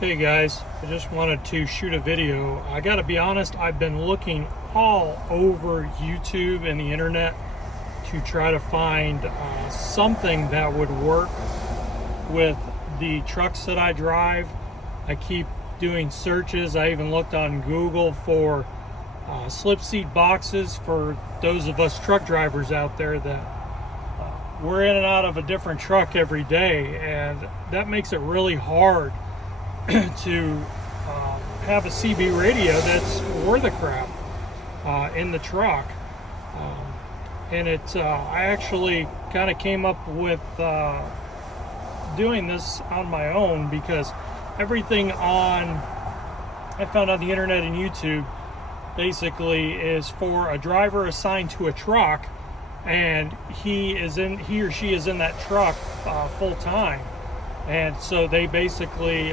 Hey guys, I just wanted to shoot a video. I gotta be honest, I've been looking all over YouTube and the internet to try to find something that would work with the trucks that I drive. I keep doing searches. I even looked on Google for slip seat boxes for those of us truck drivers out there that we're in and out of a different truck every day, and that makes it really hard to have a CB radio that's worth a crap in the truck. And I actually kind of came up with doing this on my own, because everything I found on the internet and YouTube basically is for a driver assigned to a truck, and he or she is in that truck full time. And so they basically,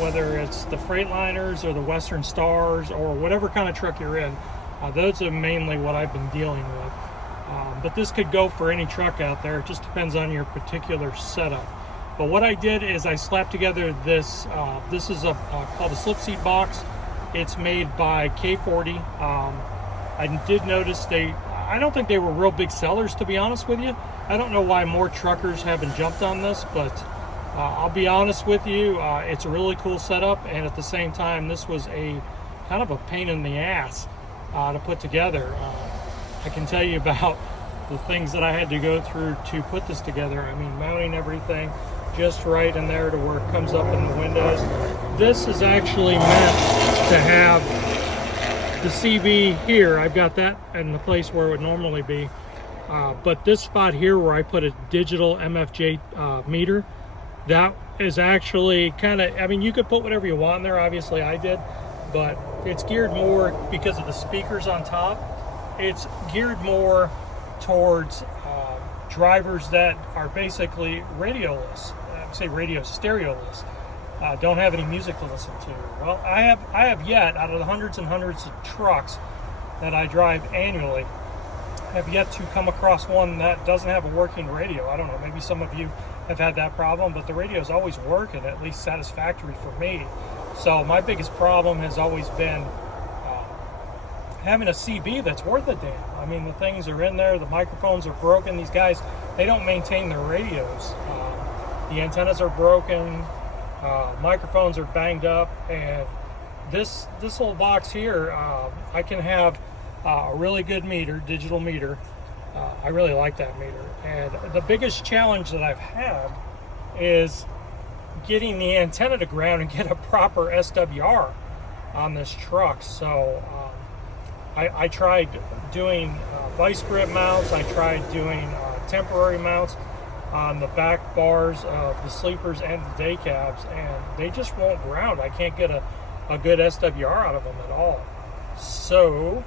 whether it's the Freightliners or the Western Stars or whatever kind of truck you're in, those are mainly what I've been dealing with. But this could go for any truck out there. It just depends on your particular setup. But what I did is I slapped together this. This is called a slip seat box. It's made by K40. I did notice I don't think they were real big sellers, to be honest with you. I don't know why more truckers haven't jumped on this, but I'll be honest with you, it's a really cool setup, and at the same time, this was a kind of a pain in the ass to put together. I can tell you about the things that I had to go through to put this together. I mean, mounting everything just right in there to where it comes up in the windows. This is actually meant to have the CB here. I've got that in the place where it would normally be. But this spot here where I put a digital MFJ meter, that is actually kind of, I mean, you could put whatever you want in there, obviously I did, but it's geared more, because of the speakers on top, it's geared more towards drivers that are basically radioless, stereoless, don't have any music to listen to. Well, I have yet, out of the hundreds and hundreds of trucks that I drive annually, have yet to come across one that doesn't have a working radio. I don't know, maybe some of you have had that problem, but the radio's always working, at least satisfactory for me. So my biggest problem has always been having a CB that's worth a damn. I mean, the things are in there, the microphones are broken. These guys, they don't maintain their radios. The antennas are broken, microphones are banged up, and this little box here, I can have a really good meter, digital meter. I really like that meter. And the biggest challenge that I've had is getting the antenna to ground and get a proper SWR on this truck. So I tried doing vice grip mounts. I tried doing temporary mounts on the back bars of the sleepers and the day cabs, and they just won't ground. I can't get a good SWR out of them at all. So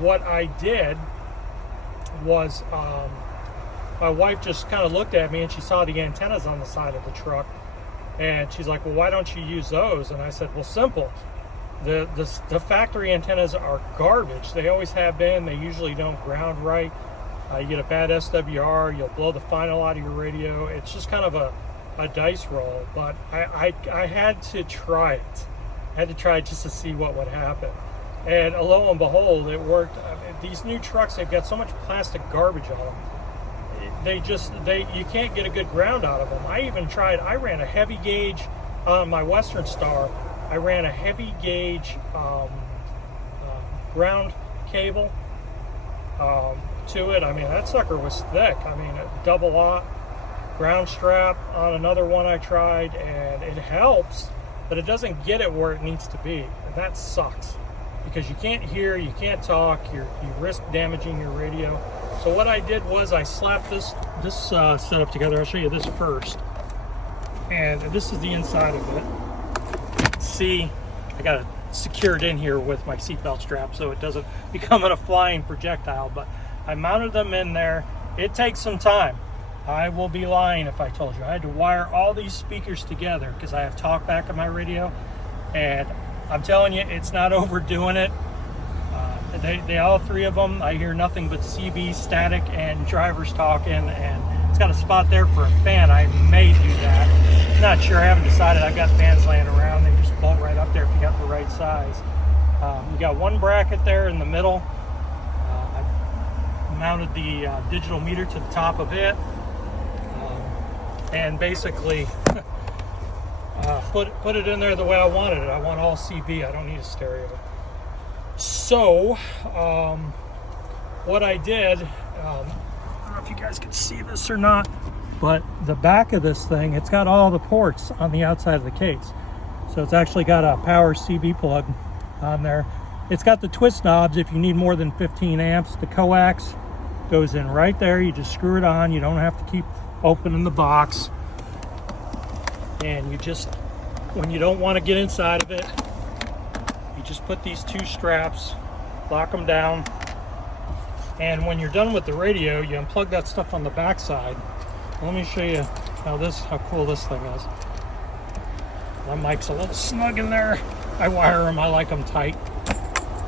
what I did was my wife just kind of looked at me, and she saw the antennas on the side of the truck, and she's like, well, why don't you use those? And I said, well, simple. The factory antennas are garbage. They always have been. They usually don't ground right. You get a bad SWR, you'll blow the final out of your radio. It's just kind of a dice roll. But I had to try it. I had to try it just to see what would happen. And lo and behold, it worked. I mean, these new trucks, they've got so much plastic garbage on them. You can't get a good ground out of them. I ran a heavy gauge on my Western Star. I ran a heavy gauge ground cable to it. I mean, that sucker was thick. I mean, a double aught ground strap on another one I tried, and it helps, but it doesn't get it where it needs to be. And that sucks, because you can't hear, you can't talk, you risk damaging your radio. So what I did was I slapped this setup together. I'll show you this first. And this is the inside of it. See, I got it secured in here with my seatbelt strap so it doesn't become a flying projectile, but I mounted them in there. It takes some time. I will be lying if I told you. I had to wire all these speakers together because I have talkback on my radio, and I'm telling you, it's not overdoing it. They all three of them, I hear nothing but CB, static, and drivers talking, and it's got a spot there for a fan. I may do that. not sure, I haven't decided. I've got fans laying around. They just bolt right up there if you got the right size. You got one bracket there in the middle. I mounted the digital meter to the top of it, and basically put it in there the way I wanted it. I want all CB. I don't need a stereo. So what I did, I don't know if you guys can see this or not, but the back of this thing, it's got all the ports on the outside of the case. So it's actually got a power CB plug on there. It's got the twist knobs if you need more than 15 amps. The coax goes in right there. You just screw it on. You don't have to keep opening the box. And you just, when you don't want to get inside of it, you just put these two straps, lock them down. And when you're done with the radio, you unplug that stuff on the back side. Let me show you how cool this thing is. My mic's a little snug in there. I wire them, I like them tight.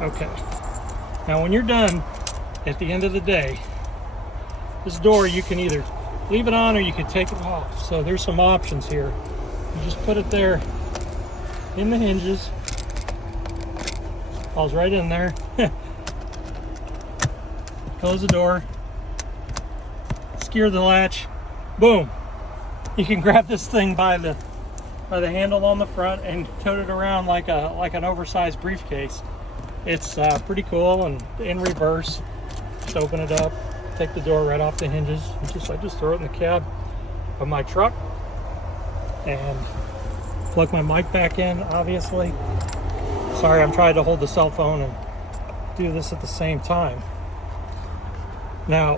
Okay. Now when you're done, at the end of the day, this door, you can either leave it on or you can take it off. So there's some options here. You just put it there in the hinges. Falls right in there. Close the door. Secure the latch. Boom. You can grab this thing by the handle on the front and tote it around like an oversized briefcase. It's pretty cool, and in reverse. Just open it up, take the door right off the hinges. I just throw it in the cab of my truck and plug my mic back in, obviously. Sorry, I'm trying to hold the cell phone and do this at the same time. Now,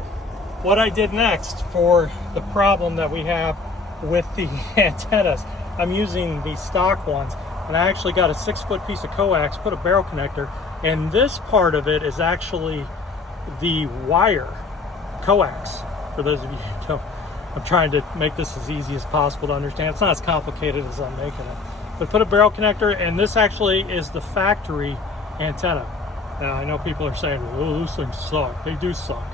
what I did next for the problem that we have with the antennas, I'm using the stock ones, and I actually got a 6-foot piece of coax, put a barrel connector, and this part of it is actually the wire coax. For those of you who don't, I'm trying to make this as easy as possible to understand. It's not as complicated as I'm making it. But put a barrel connector, and this actually is the factory antenna. Now, I know people are saying, oh, those things suck. They do suck.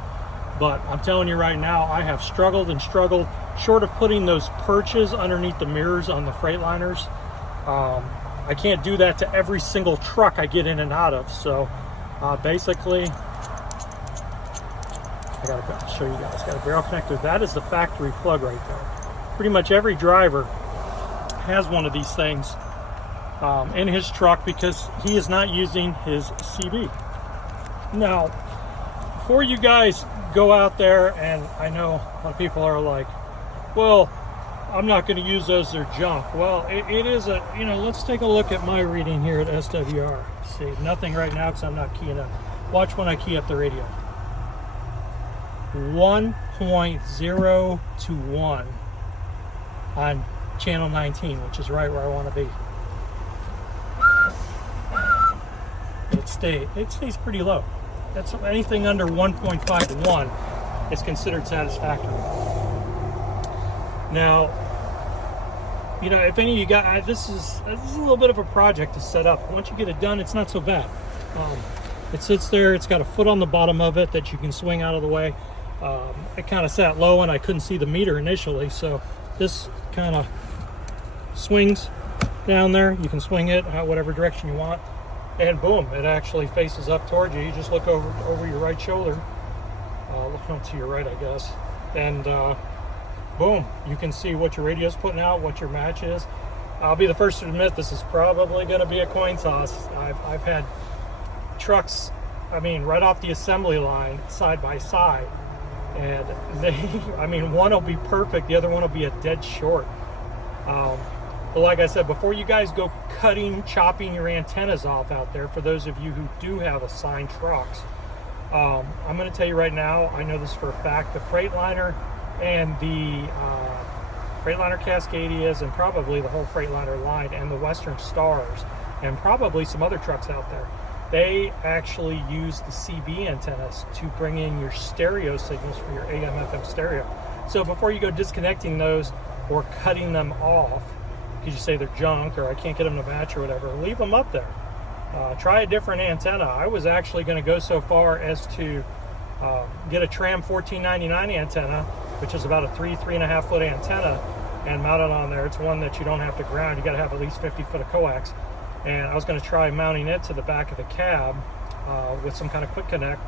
But I'm telling you right now, I have struggled and struggled, short of putting those perches underneath the mirrors on the Freightliners. I can't do that to every single truck I get in and out of. So basically, I'll show you guys. Got a barrel connector. That is the factory plug right there. Pretty much every driver has one of these things in his truck because he is not using his CB. Now, before you guys go out there, and I know a lot of people are like, well, I'm not going to use those, they're junk. Well, it is a, let's take a look at my reading here at SWR. See, nothing right now because I'm not keying up. Watch when I key up the radio. 1.0 to 1 on channel 19, which is right where I want to be. It stays pretty low. That's anything under 1.5 to 1 is considered satisfactory. Now, if any of you guys, this is a little bit of a project to set up. Once you get it done, it's not so bad. It sits there. It's got a foot on the bottom of it that you can swing out of the way. It kind of sat low, and I couldn't see the meter initially, so this kind of swings down there. You can swing it whatever direction you want. And boom, it actually faces up towards you. You just look over your right shoulder, look to your right, I guess, and boom, you can see what your radio's putting out, what your match is. I'll be the first to admit this is probably going to be a coin toss. I've had trucks, right off the assembly line, side by side, and one will be perfect, the other one will be a dead short. But like I said, before you guys go chopping your antennas off out there, for those of you who do have assigned trucks, I'm going to tell you right now, I know this for a fact, the Freightliner and the Freightliner Cascadias, and probably the whole Freightliner line, and the Western Stars, and probably some other trucks out there, they actually use the CB antennas to bring in your stereo signals for your AM/FM stereo. So before you go disconnecting those or cutting them off, because you say they're junk or I can't get them to match or whatever, leave them up there. Try a different antenna. I was actually going to go so far as to get a Tram 1499 antenna, which is about a 3.5 foot antenna, and mount it on there. It's one that you don't have to ground. You got to have at least 50 foot of coax. And I was going to try mounting it to the back of the cab with some kind of quick connect,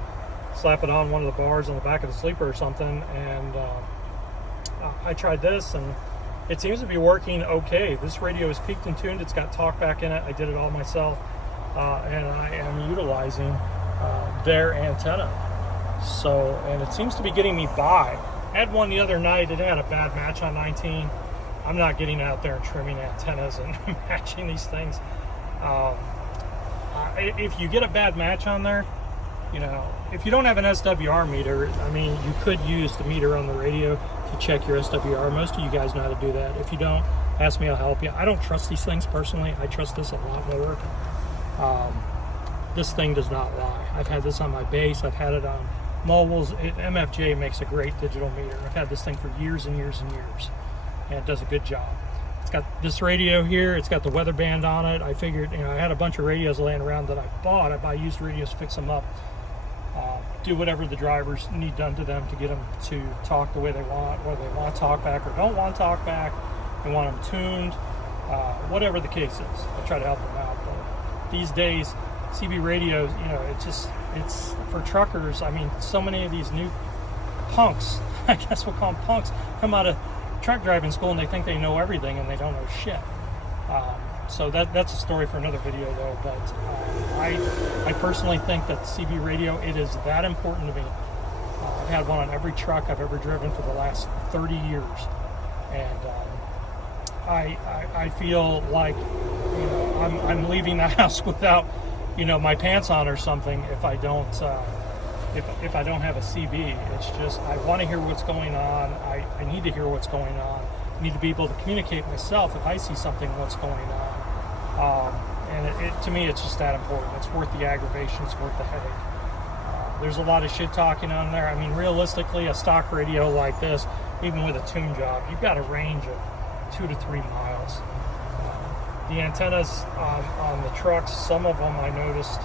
slap it on one of the bars on the back of the sleeper or something, and I tried this, and it seems to be working okay. This radio is peaked and tuned. It's got talkback in it. I did it all myself, and I am utilizing their antenna. So, and it seems to be getting me by. I had one the other night. It had a bad match on 19. I'm not getting out there and trimming antennas and matching these things. If you get a bad match on there, you know, if you don't have an SWR meter, I mean, you could use the meter on the radio to check your SWR. Most of you guys know how to do that. If you don't, ask me, I'll help you. I don't trust these things personally. I trust this a lot more. This thing does not lie. I've had this on my base. I've had it on mobiles. MFJ makes a great digital meter. I've had this thing for years and years and years, and it does a good job. It's got this radio here. It's got the weather band on it. I figured, you know, I had a bunch of radios laying around that I bought. I buy used radios, fix them up, do whatever the drivers need done to them to get them to talk the way they want, whether they want talk back or don't want talk back. They want them tuned, whatever the case is. I try to help them out. But these days, CB radios, you know, it's for truckers. I mean, so many of these new punks, I guess we'll call them punks, come out of truck driving school and they think they know everything and they don't know shit. So that's a story for another video though, but I personally think that CB radio, it is that important to me. I've had one on every truck I've ever driven for the last 30 years, and I feel like, you know, I'm leaving the house without, you know, my pants on or something if I don't if I don't have a CB. It's just, I want to hear what's going on. I need to hear what's going on. I need to be able to communicate myself if I see something, what's going on. And to me, it's just that important. It's worth the aggravation. It's worth the headache. There's a lot of shit talking on there. I mean, realistically, a stock radio like this, even with a tune job, you've got a range of 2 to 3 miles. The antennas on the trucks, some of them I noticed,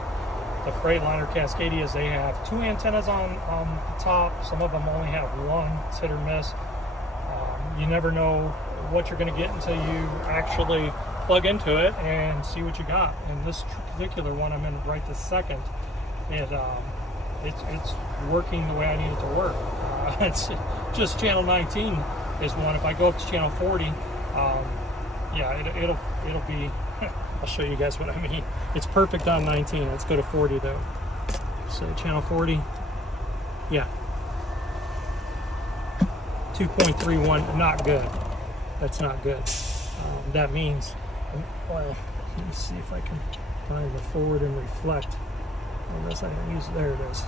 the Freightliner Cascadias, they have 2 antennas on the top. Some of them only have 1. It's hit or miss. You never know what you're going to get until you actually plug into it and see what you got. And this particular one I'm in right this second, it's working the way I need it to work. It's just channel 19 is one. If I go up to channel 40, yeah, it'll be. I'll show you guys what I mean. It's perfect on 19. Let's go to 40 though. So channel 40, yeah, 2.31, not good. That's not good. That means, well, let me see if I can find the forward and reflect. Unless I don't use, there it is.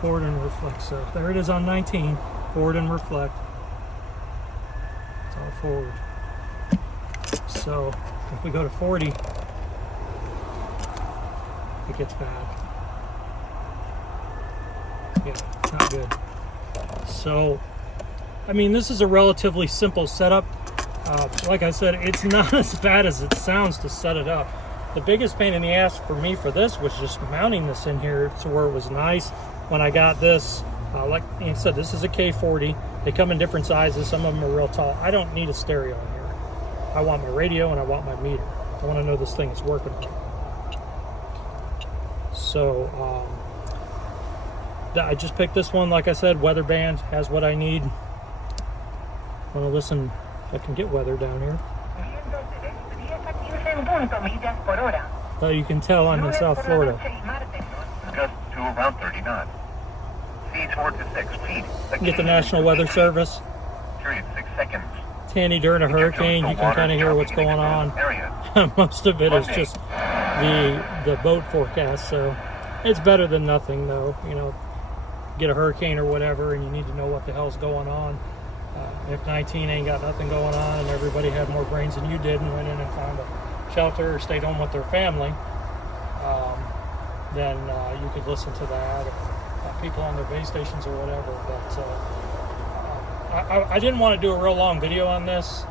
Forward and reflect. So there it is on 19. Forward and reflect. It's all forward. So if we go to 40, it gets bad. Yeah, not good. So, I mean, this is a relatively simple setup. Like I said, it's not as bad as it sounds to set it up. The biggest pain in the ass for me for this was just mounting this in here to where it was nice. When I got this, like I said, this is a K40. They come in different sizes. Some of them are real tall. I don't need a stereo in here. I want my radio and I want my meter. I want to know this thing is working. So I just picked this one. Like I said, weather band has what I need. I want to listen. I can get weather down here. So you can tell I'm in South Florida. Just to around 30 knots. Speeds 4 to 6 feet. Get the National Weather Service. Period 6 seconds. Tandy, during a hurricane, you can kind of hear what's going on. Most of it is just the boat forecast, so it's better than nothing, though. You know, get a hurricane or whatever, and you need to know what the hell's going on. If 19 ain't got nothing going on, and everybody had more brains than you did and went in and found a shelter or stayed home with their family, then you could listen to that, or people on their base stations or whatever. But I didn't want to do a real long video on this.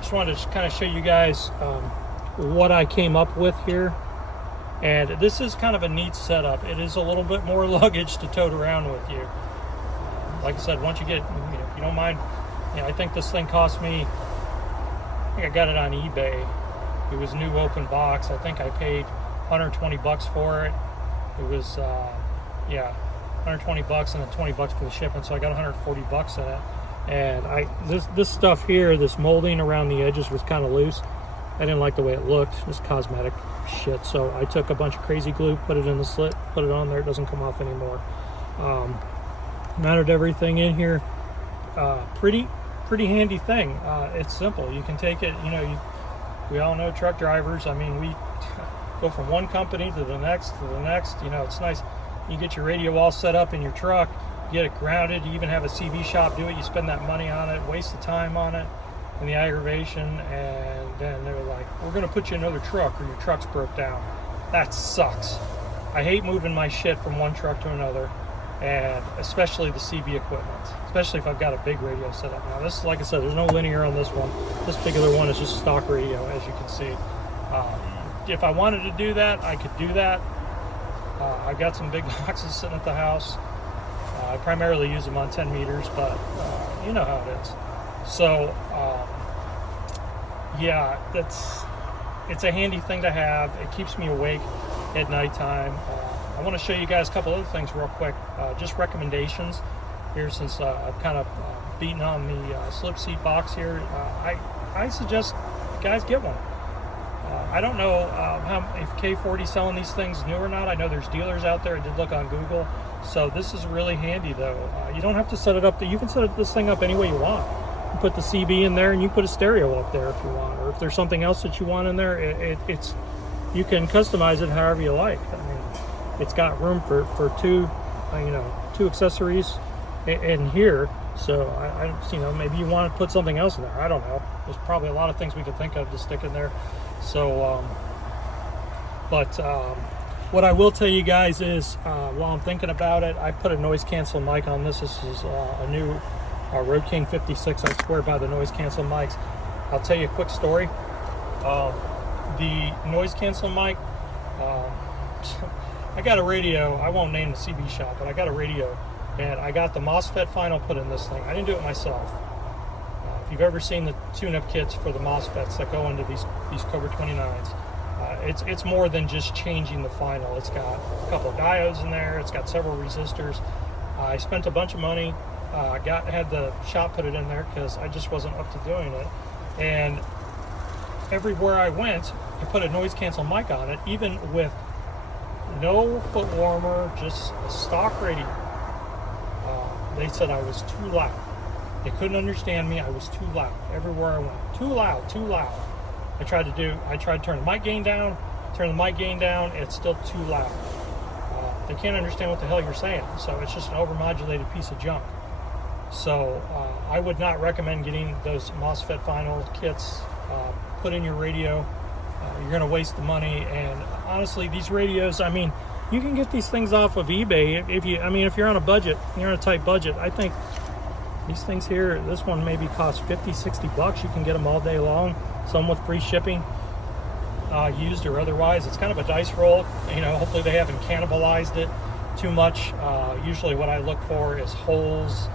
Just wanted to kind of show you guys what I came up with here. And this is kind of a neat setup. It is a little bit more luggage to tote around with you. Like I said, once you get, if you don't mind Yeah, I think this thing cost me, I think I got it on eBay. It was new open box. I think I paid 120 bucks for it. It was, yeah, 120 bucks and then 20 bucks for the shipping. So I got 140 bucks in it. And this stuff here, this molding around the edges was kind of loose. I didn't like the way it looked, just cosmetic shit. So I took a bunch of crazy glue, put it in the slit, put it on there. It doesn't come off anymore. Mounted everything in here. Pretty handy thing. It's simple. You can take it, you know, we all know truck drivers. I mean, we go from one company to the next, you know, it's nice. You get your radio all set up in your truck, get it grounded, you even have a CB shop do it, you spend that money on it, waste the time on it, and the aggravation, and then they're like, we're going to put you in another truck or your truck's broke down. That sucks. I hate moving my shit from one truck to another, and especially the CB equipment, especially if I've got a big radio set up. Now this, like I said, there's no linear on this one. This particular one is just stock radio, as you can see. If I wanted to do that, I could do that. I've got some big boxes sitting at the house. I primarily use them on 10 meters, but you know how it is. So, yeah, it's a handy thing to have. It keeps me awake at nighttime. I want to show you guys a couple other things real quick. Just recommendations here, since I've kind of beaten on the slip seat box here. I suggest you guys get one. I don't know if K40's selling these things new or not. I know there's dealers out there. I did look on Google. So this is really handy, though. You don't have to set it up. You can set this thing up any way you want. You put the CB in there, and you put a stereo up there if you want. Or if there's something else that you want in there, it's you can customize it however you like. I mean, it's got room for two, two accessories in here. So I you know, maybe you want to put something else in there. I don't know. There's probably a lot of things we could think of to stick in there. So, what I will tell you guys is, while I'm thinking about it, I put a noise cancel mic on this. This is a new Road King 56. I swear by the noise cancel mics. I'll tell you a quick story. The noise cancel mic, I got a radio. I won't name the CB shop, but I got a radio, and I got the MOSFET final put in this thing. I didn't do it myself. If you've ever seen the tune-up kits for the MOSFETs that go into these Cobra 29s, it's more than just changing the final. It's got a couple of diodes in there. It's got several resistors. I spent a bunch of money. Had the shop put it in there because I just wasn't up to doing it. And everywhere I went, I put a noise cancel mic on it, even with no foot warmer, just a stock radio. They said I was too loud. They couldn't understand me. I was too loud everywhere I went. Too loud, too loud. I tried to turn the mic gain down, it's still too loud. They can't understand what the hell you're saying, so it's just an overmodulated piece of junk. So I would not recommend getting those MOSFET final kits put in your radio. You're going to waste the money, and honestly, these radios, I mean, you can get these things off of eBay if you're on a budget, you're on a tight budget. I think these things here, this one maybe costs 50, 60 bucks. You can get them all day long, some with free shipping, used or otherwise. It's kind of a dice roll. Hopefully they haven't cannibalized it too much. Usually what I look for is holes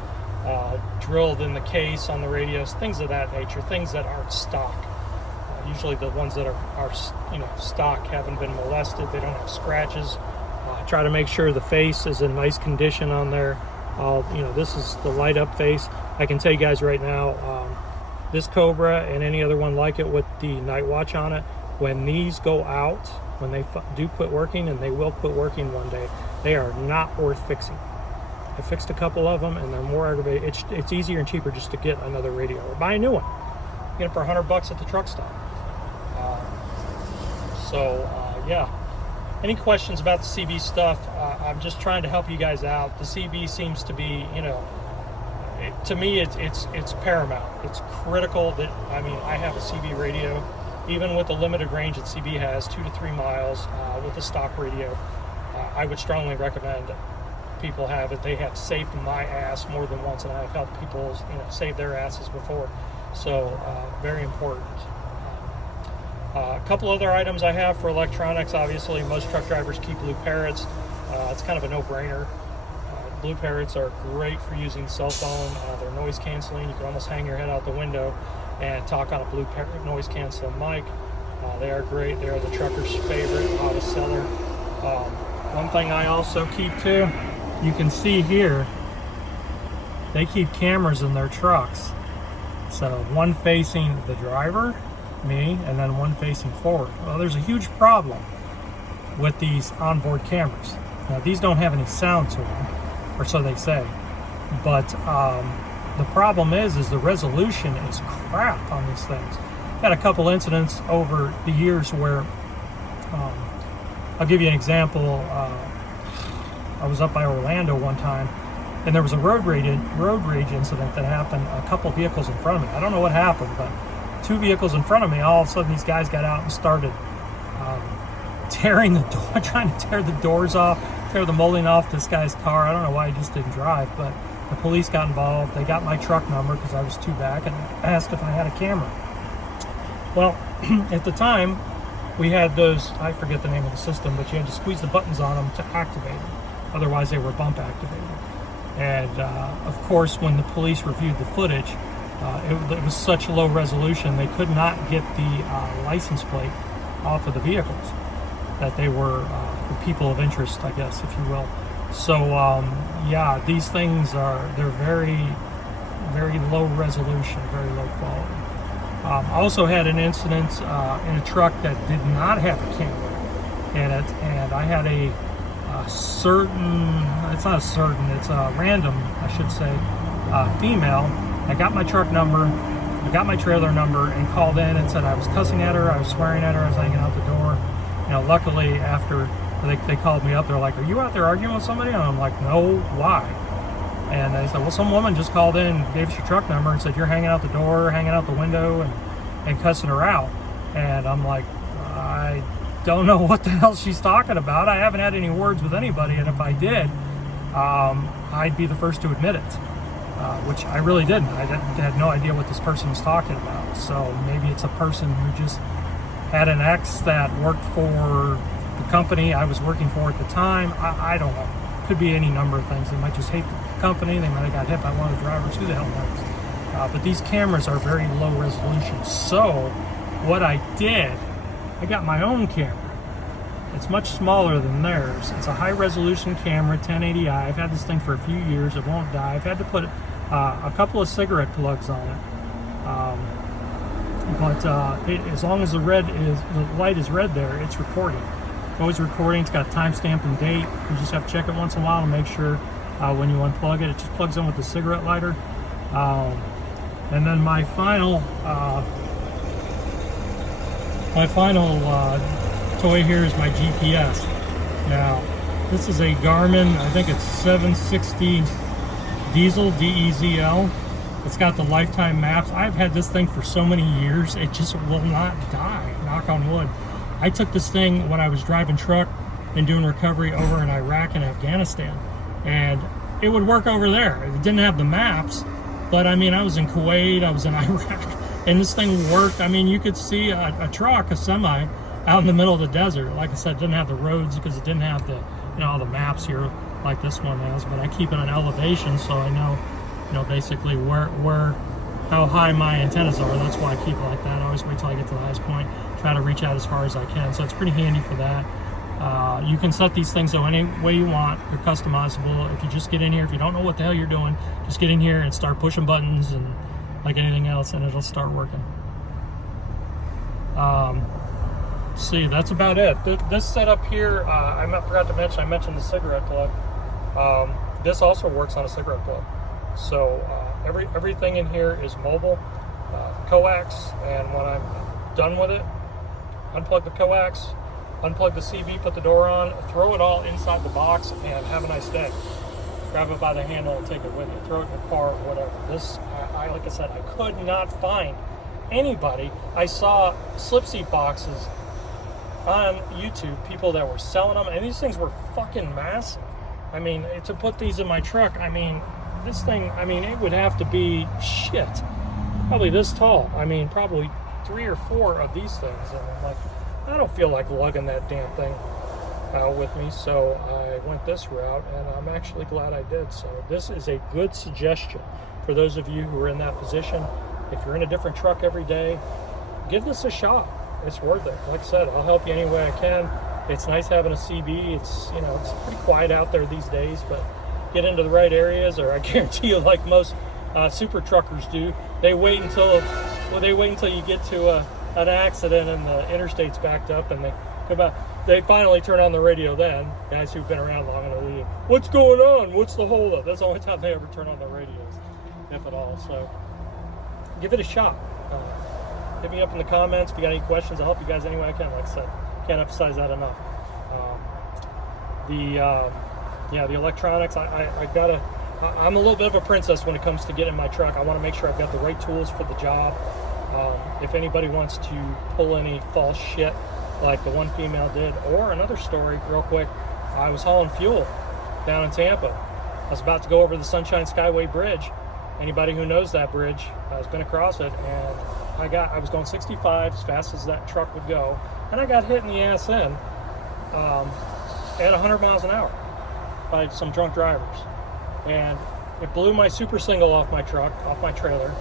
drilled in the case on the radios, things of that nature, things that aren't stock. Usually the ones that are stock haven't been molested. They don't have scratches. Try to make sure the face is in nice condition on there. This is the light up face. I can tell you guys right now, this Cobra and any other one like it with the night watch on it, when these go out, when they do quit working, and they will quit working one day, they are not worth fixing. I fixed a couple of them and they're more aggravated. It's easier and cheaper just to get another radio or buy a new one. Get it for $100 at the truck stop. Yeah. Any questions about the CB stuff? I'm just trying to help you guys out. The CB seems to be, to me, it's paramount. It's critical that, I have a CB radio, even with the limited range that CB has, 2 to 3 miles with a stock radio. I would strongly recommend people have it. They have saved my ass more than once, and I've helped people, save their asses before. So very important. A couple other items I have for electronics. Obviously, most truck drivers keep Blue Parrots. It's kind of a no-brainer. Blue Parrots are great for using cell phone. They're noise canceling. You can almost hang your head out the window and talk on a Blue Parrot noise canceling mic. They are great. They are the trucker's favorite, hottest seller. One thing I also keep too, you can see here, they keep cameras in their trucks. So one facing the driver, me, and then one facing forward. Well, there's a huge problem with these onboard cameras. Now, these don't have any sound to them, or so they say. But the problem is the resolution is crap on these things. Had a couple incidents over the years where, I'll give you an example. I was up by Orlando one time, and there was a road rage incident that happened. A couple vehicles in front of me. I don't know what happened, but 2 vehicles in front of me. All of a sudden, these guys got out and started tearing the door, trying to tear the doors off, tear the molding off this guy's car. I don't know why he just didn't drive, but the police got involved. They got my truck number because I was 2 back and asked if I had a camera. Well, at the time, we had those, I forget the name of the system, but you had to squeeze the buttons on them to activate them. Otherwise, they were bump activated. And of course, when the police reviewed the footage, it was such low resolution, they could not get the license plate off of the vehicles, that they were the people of interest, I guess, if you will. So, yeah, these things they're very, very low resolution, very low quality. I also had an incident in a truck that did not have a camera in it, and I had a random, I should say, female. I got my truck number, I got my trailer number, and called in and said I was cussing at her, I was swearing at her, I was hanging out the door. You know, luckily after they called me up, they're like, "Are you out there arguing with somebody?" And I'm like, "No, why?" And they said, "Well, some woman just called in, gave us your truck number, and said you're hanging out the door, hanging out the window, and cussing her out." And I'm like, I don't know what the hell she's talking about. I haven't had any words with anybody, and if I did, I'd be the first to admit it, which I really didn't. I had no idea what this person was talking about. So maybe it's a person who just had an ex that worked for the company I was working for at the time. I don't know. Could be any number of things. They might just hate the company. They might have got hit by one of the drivers. Who the hell knows? But these cameras are very low resolution. So what I did, I got my own camera. It's much smaller than theirs. It's a high resolution camera, 1080i. I've had this thing for a few years. It won't die. I've had to put a couple of cigarette plugs on it. But as long as the light is red there, it's recording. Always recording. It's got timestamp and date. You just have to check it once in a while to make sure when you unplug it, it just plugs in with the cigarette lighter. And then my final toy here is my GPS. Now, this is a Garmin, I think it's 760 Diesel, D-E-Z-L. It's got the lifetime maps. I've had this thing for so many years, it just will not die, knock on wood. I took this thing when I was driving truck and doing recovery over in Iraq and Afghanistan, and it would work over there. It didn't have the maps, but I mean, I was in Kuwait, I was in Iraq, and this thing worked. I mean, you could see a truck, a semi, out in the middle of the desert. Like I said, it didn't have the roads because it didn't have the, all the maps here like this one has, but I keep it on elevation so I know, basically how high my antennas are. That's why I keep it like that. I always wait till I get to the highest point, try to reach out as far as I can. So it's pretty handy for that. You can set these things so any way you want. They're customizable. If you just get in here, if you don't know what the hell you're doing, just get in here and start pushing buttons and like anything else, and it'll start working. See, that's about it. This setup here, I forgot to mention, I mentioned the cigarette plug. This also works on a cigarette plug. So everything in here is mobile, coax, and when I'm done with it, unplug the coax, unplug the CV, put the door on, throw it all inside the box, and have a nice day. Grab it by the handle and take it with you. Throw it in the car or whatever. This, like I said, I could not find anybody. I saw slip seat boxes on YouTube, people that were selling them, and these things were fucking massive. I mean, to put these in my truck, I mean, this thing, I mean, it would have to be, probably this tall. I mean, probably 3 or 4 of these things. And I'm like, I don't feel like lugging that damn thing. with me, so I went this route, and I'm actually glad I did. So this is a good suggestion for those of you who are in that position. If you're in a different truck every day, give this a shot. It's worth it. Like I said, I'll help you any way I can. It's nice having a CB. It's, you know, it's pretty quiet out there these days, but get into the right areas, or I guarantee you, like most super truckers do, they wait until you get to an accident and the interstate's backed up, and they finally turn on the radio then. Guys who've been around long enough, what's going on? What's the holdup? That's the only time they ever turn on the radios, if at all. So give it a shot. Hit me up in the comments if you got any questions. I'll help you guys any way I can. Like I said, can't emphasize that enough. The electronics, I'm a little bit of a princess when it comes to getting my truck. I want to make sure I've got the right tools for the job. If anybody wants to pull any false shit like the one female did, or another story real quick, I was hauling fuel down in Tampa. I was about to go over the Sunshine Skyway Bridge. Anybody who knows that bridge has been across it, and I was going 65 as fast as that truck would go, and I got hit in the ass end at 100 miles an hour by some drunk drivers, and it blew my super single off my truck, off my trailer.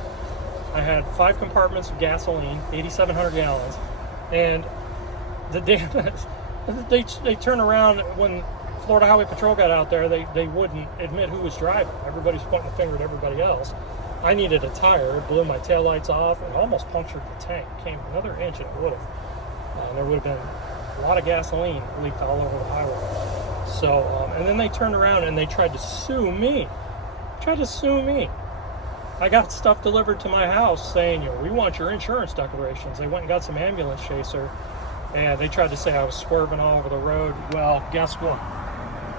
I had 5 compartments of gasoline, 8,700 gallons, and the damn they turned around when Florida Highway Patrol got out there. They wouldn't admit who was driving. Everybody's pointing the finger at everybody else. I needed a tire. It blew my taillights off and almost punctured the tank. Came another inch and it would have. There would have been a lot of gasoline leaked all over the highway. So, and then they turned around and they tried to sue me. I got stuff delivered to my house saying, you know, we want your insurance declarations. They went and got some ambulance chaser, and they tried to say I was swerving all over the road. Well, guess what?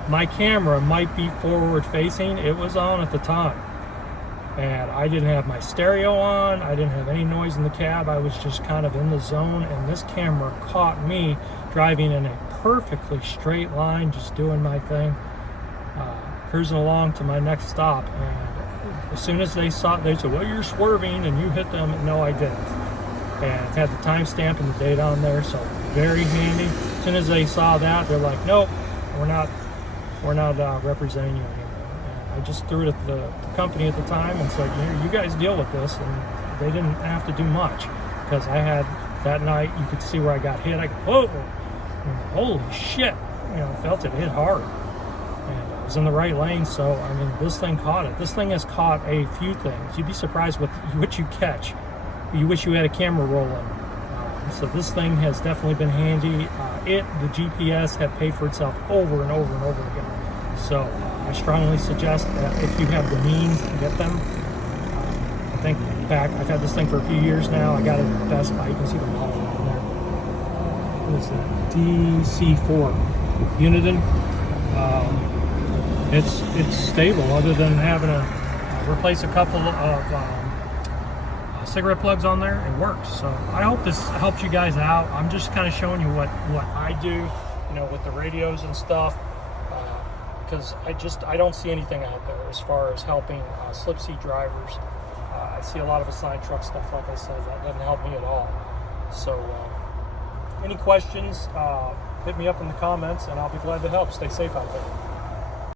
My camera might be forward facing. It was on at the time. And I didn't have my stereo on. I didn't have any noise in the cab. I was just kind of in the zone, and this camera caught me driving in a perfectly straight line, just doing my thing, cruising along to my next stop. And as soon as they saw it, they said, well, you're swerving and you hit them. No, I didn't. And it had the timestamp and the date on there, so very handy. As soon as they saw that, they're like, nope, we're not representing you anymore. I just threw it at the company at the time and said, you guys deal with this, and they didn't have to do much, because I had that night, you could see where I got hit. I go, whoa, holy shit, you know, felt it hit hard, and I was in the right lane. So I mean, this thing caught it. This thing has caught a few things. You'd be surprised what you catch. You wish you had a camera rolling. So this thing has definitely been handy. The GPS have paid for itself over and over and over again. So I strongly suggest that if you have the means to get them. I think back, I've had this thing for a few years now. I got it at Best Buy. You can see the model on there. What is that? DC4 Uniden. It's stable, other than having to replace a couple of cigarette plugs on there. It works. So I hope this helps you guys out. I'm just kind of showing you what I do, you know, with the radios and stuff, because I don't see anything out there as far as helping slip seat drivers. I see a lot of assigned truck stuff, like I said, that doesn't help me at all. So any questions, hit me up in the comments, and I'll be glad to help. Stay safe out there.